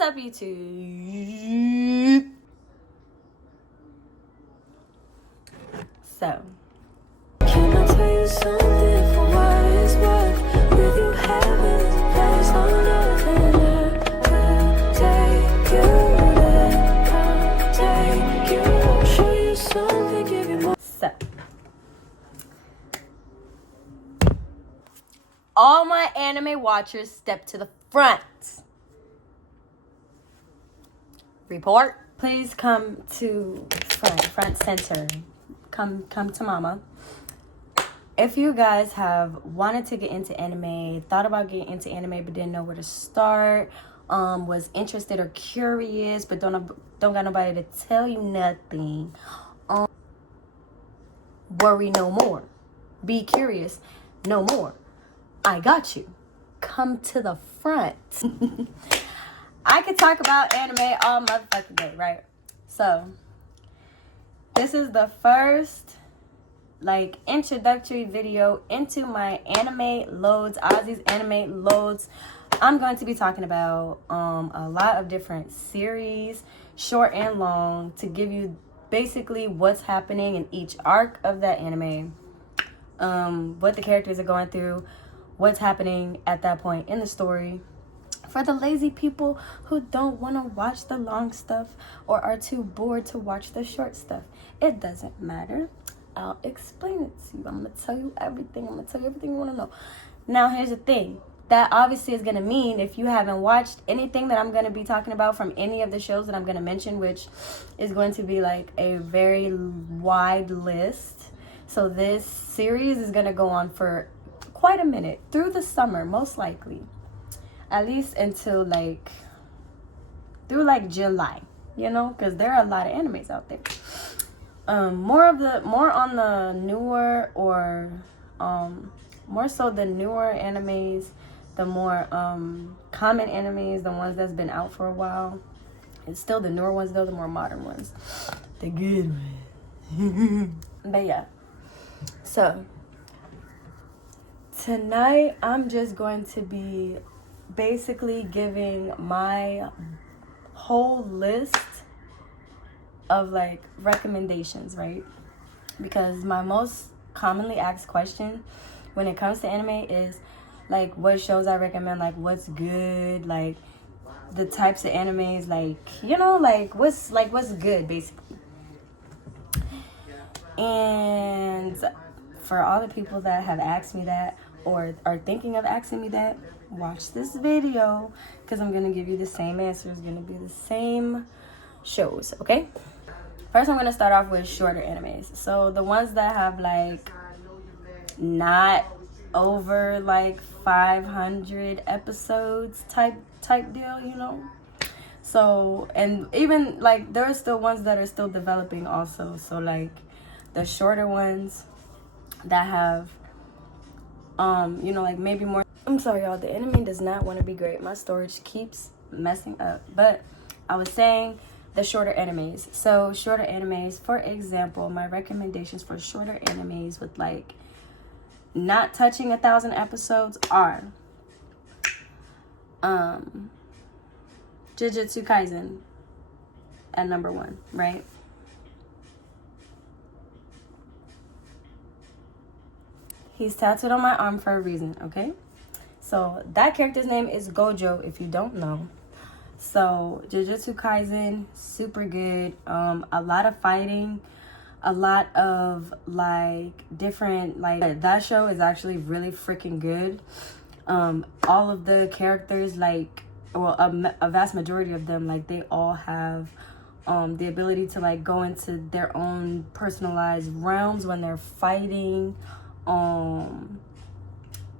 What's up, YouTube? So, can I tell you something for what it's worth? With you having this place on earth, and I take you there. I'll take you, show you something, give you more. so all my anime watchers, step to the front. Report. Please come to front center. Come to mama. If you guys have wanted to get into anime, thought about getting into anime but didn't know where to start, was interested or curious but don't got nobody to tell you nothing, worry no more. Be curious no more. I got you. Come to the front. I could talk about anime all motherfucking day, right? So, this is the first, introductory video into my anime loads, Ozzy's anime loads. I'm going to be talking about a lot of different series, short and long, to give you basically what's happening in each arc of that anime, what the characters are going through, what's happening at that point in the story. For the lazy people who don't want to watch the long stuff or are too bored to watch the short stuff, it doesn't matter. I'll explain it to you. I'm going to tell you everything. I'm going to tell you everything you want to know. Now, here's the thing. That obviously is going to mean if you haven't watched anything that I'm going to be talking about from any of the shows that I'm going to mention, which is going to be like a very wide list. So this series is going to go on for quite a minute, through the summer, most likely. At least until through July, because there are a lot of animes out there. More on the newer, or more so the newer animes, the more common animes, the ones that's been out for a while. It's still the newer ones though, the more modern ones, the good ones. But yeah, so tonight I'm just going to be basically giving my whole list of recommendations, right? Because my most commonly asked question when it comes to anime is what shows I recommend, what's good, the types of animes, what's good basically. And for all the people that have asked me that or are thinking of asking me that, watch this video, because I'm going to give you the same answers. It's going to be the same shows, okay? First, I'm going to start off with shorter animes. So the ones that have not over 500 episodes type deal, So, and even there are still ones that are still developing also. So the shorter ones that have maybe more. I'm sorry, y'all. The anime does not want to be great. My storage keeps messing up. But I was saying the shorter animes. So shorter animes, for example, my recommendations for shorter animes with not touching 1,000 episodes are Jujutsu Kaisen at number 1, right? He's tattooed on my arm for a reason, okay? So that character's name is Gojo, if you don't know. So Jujutsu Kaisen, super good. A lot of fighting, a lot of different that show is actually really freaking good. All of the characters a vast majority of them they all have the ability to go into their own personalized realms when they're fighting.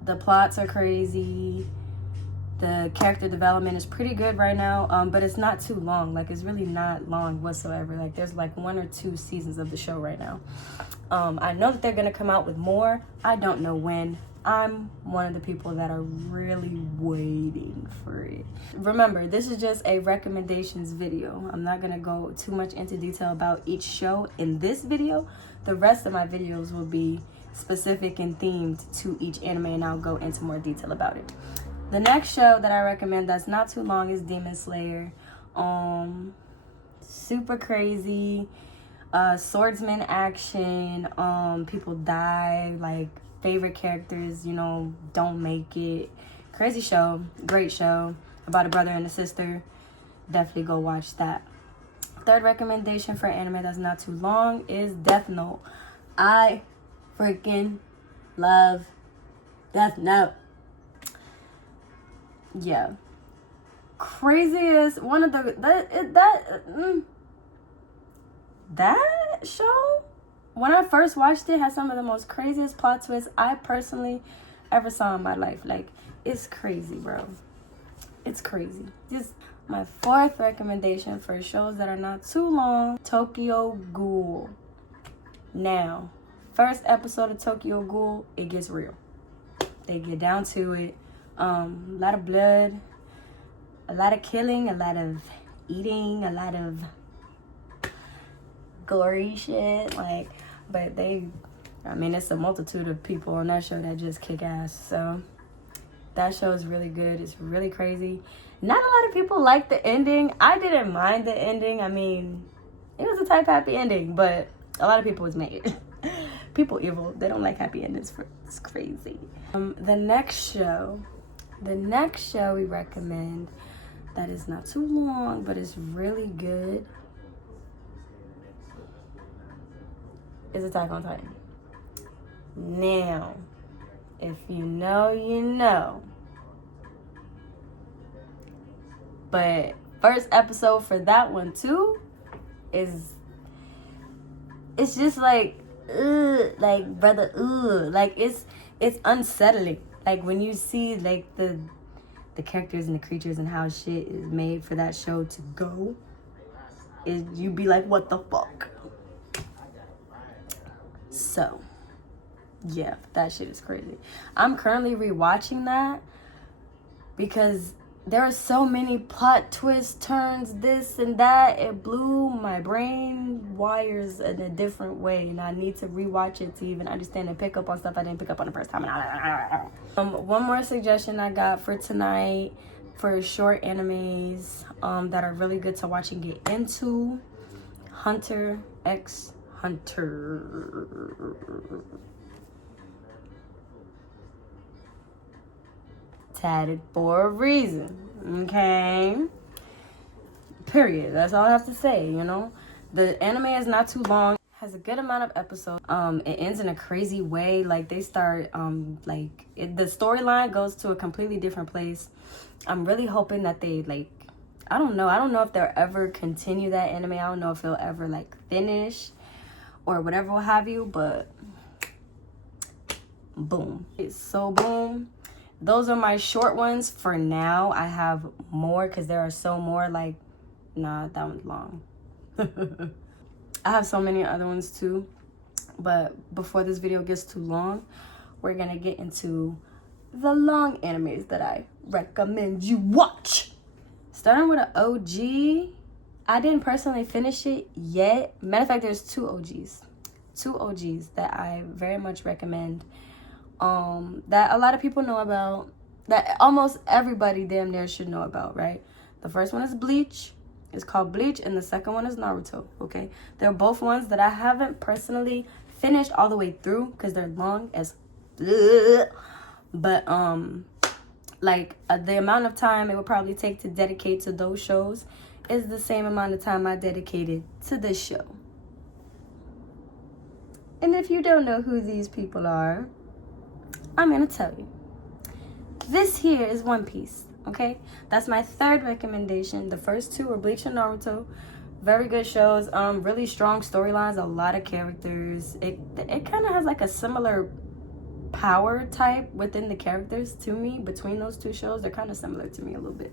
The plots are crazy. The character development is pretty good right now, but it's not too long. It's really not long whatsoever. There's 1 or 2 seasons of the show right now. I know that they're gonna come out with more. I don't know when. I'm one of the people that are really waiting for it. Remember, this is just a recommendations video. I'm not gonna go too much into detail about each show in this video. The rest of my videos will be specific and themed to each anime, and I'll go into more detail about it. The next show that I recommend that's not too long is Demon Slayer. Super crazy, swordsman action. People die, like favorite characters, you know, don't make it. Crazy show, great show about a brother and a sister. Definitely go watch that. Third recommendation for anime that's not too long is Death Note. I freaking love Death Note. Yeah, craziest one of the that show. When I first watched it, had some of the most craziest plot twists I personally ever saw in my life. Like, it's crazy, bro. It's crazy. Just my fourth recommendation for shows that are not too long, Tokyo Ghoul. Now, first episode of Tokyo Ghoul, it gets real. They get down to it. A lot of blood, a lot of killing, a lot of eating, a lot of gory shit. Like, but it's a multitude of people on that show that just kick ass. So that show is really good. It's really crazy. Not a lot of people like the ending. I didn't mind the ending. I mean, it was a type happy ending, but a lot of people was mad. People evil. They don't like happy endings. It's crazy. The next show we recommend that is not too long, but it's really good, is Attack on Titan. Now, if you know, you know. But first episode for that one too is, it's just like, like brother, like it's unsettling. Like when you see like the characters and the creatures and how shit is made for that show to go, you be like, what the fuck? So yeah, that shit is crazy. I'm currently rewatching that because there are so many plot twists, turns, this and that. It blew my brain wires in a different way, and I need to rewatch it to even understand and pick up on stuff I didn't pick up on the first time. One more suggestion I got for tonight for short animes that are really good to watch and get into: Hunter x Hunter. Tatted for a reason, okay? Period. That's all I have to say, you know? The anime is not too long, has a good amount of episodes. It ends in a crazy way. Like, they start, the storyline goes to a completely different place. I'm really hoping that they, like, I don't know if they'll ever continue that anime. I don't know if it'll ever, like, finish or whatever will have you, but boom. It's so boom. Those are my short ones for now. I have more because there are so more. Like, nah, that one's long. I have so many other ones too. But before this video gets too long, we're going to get into the long animes that I recommend you watch. Starting with an OG. I didn't personally finish it yet. Matter of fact, there's two OGs that I very much recommend. That a lot of people know about, that almost everybody damn near should know about, right? The first one is Bleach. It's called Bleach, and the second one is Naruto, okay? They're both ones that I haven't personally finished all the way through because they're long as but the amount of time it would probably take to dedicate to those shows is the same amount of time I dedicated to this show. And if you don't know who these people are, I'm gonna tell you. This here is One Piece, okay? That's my third recommendation. The first two are Bleach and Naruto. Very good shows. Really strong storylines, a lot of characters. It kind of has like a similar power type within the characters to me. Between those two shows, they're kind of similar to me a little bit.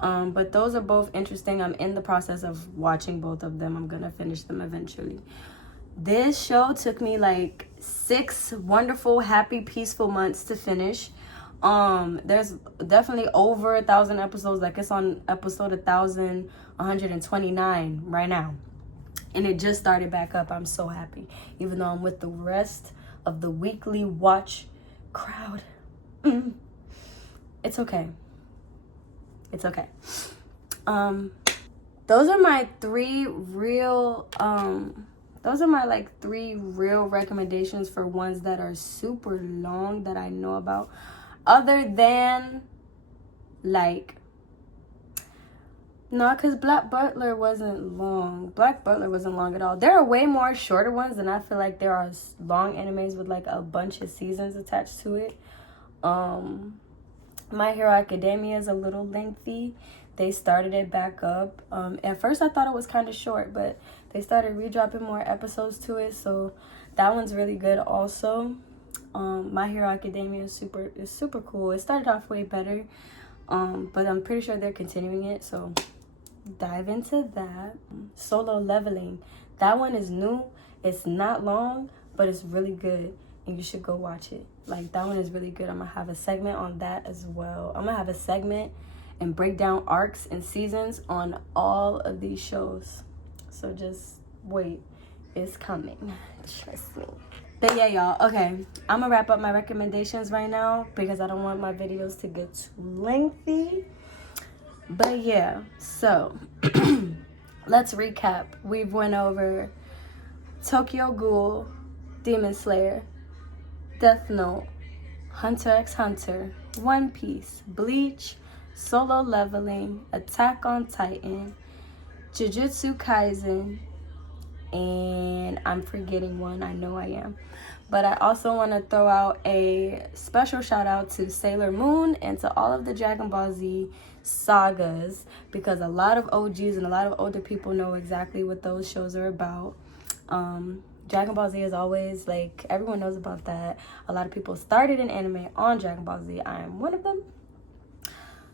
But those are both interesting. I'm in the process of watching both of them. I'm gonna finish them eventually. This show took me like 6 wonderful, happy, peaceful months to finish. There's definitely over 1,000 episodes. Like, it's on episode 1,129 right now. And it just started back up. I'm so happy. Even though I'm with the rest of the weekly watch crowd. It's it's okay. It's okay. Those are my three real recommendations for ones that are super long that I know about. Other than, like, no, because Black Butler wasn't long. Black Butler wasn't long at all. There are way more shorter ones, and I feel like there are long animes with like a bunch of seasons attached to it. My Hero Academia is a little lengthy. They started it back up. At first I thought it was kind of short, but they started redropping more episodes to it, so that one's really good also. My Hero Academia is super cool. It started off way better, but I'm pretty sure they're continuing it, so dive into that. Solo Leveling, that one is new. It's not long, but it's really good, and you should go watch it. Like, that one is really good. I'm gonna have a segment on that as well. I'm gonna have a segment and break down arcs and seasons on all of these shows, so just wait, it's coming, trust me. But yeah, y'all, okay, I'm gonna wrap up my recommendations right now because I don't want my videos to get too lengthy. But yeah, so let's recap. We've went over Tokyo Ghoul, Demon Slayer, Death Note, Hunter x Hunter, One Piece, Bleach, Solo Leveling, Attack on Titan, Jujutsu Kaisen, and I'm forgetting one. I know I am. But I also want to throw out a special shout out to Sailor Moon and to all of the Dragon Ball Z sagas, because a lot of OGs and a lot of older people know exactly what those shows are about. Dragon Ball Z is always, like, everyone knows about that. A lot of people started in anime on Dragon Ball Z. I am one of them.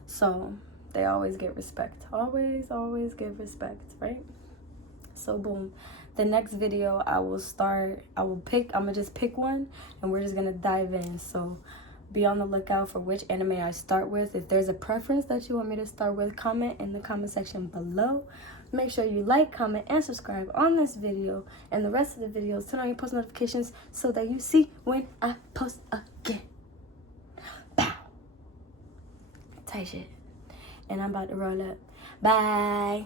So they always get respect. Always give respect, right? So boom. The next video I'm gonna just pick one and we're just gonna dive in. So be on the lookout for which anime I start with. If there's a preference that you want me to start with, comment in the comment section below. Make sure you like, comment, and subscribe on this video and the rest of the videos. Turn on your post notifications so that you see when I post again. Bow. Tight shit. And I'm about to roll up. Bye.